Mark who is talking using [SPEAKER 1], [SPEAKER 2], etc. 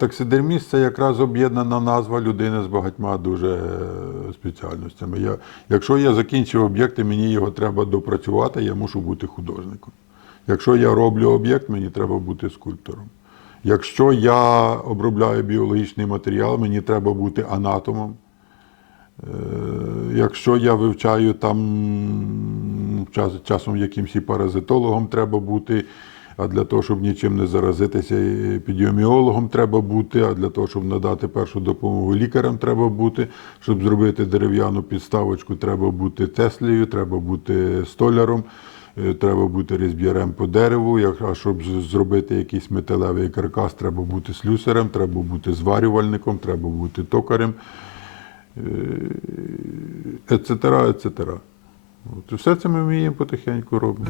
[SPEAKER 1] Таксидерміст це якраз об'єднана назва людини з багатьма дуже е, спеціальностями. Я, якщо я закінчив об'єкт і мені його треба допрацювати, я мушу бути художником. Якщо я роблю об'єкт, мені треба бути скульптором. Якщо я обробляю біологічний матеріал, мені треба бути анатомом. Е, Якщо я вивчаю там час, часом якимсь і паразитологом треба бути, а для того, щоб нічим не заразитися, епідеміологом треба бути, а для того, щоб надати першу допомогу лікарям треба бути, щоб зробити дерев'яну підставочку, треба бути теслею, треба бути столяром. е, Треба бути різб'ярем по дереву, а щоб зробити якийсь металевий каркас, треба бути слюсарем, треба бути зварювальником, треба бути токарем ецетера, ецетера. Все це ми вміємо потихеньку робимо.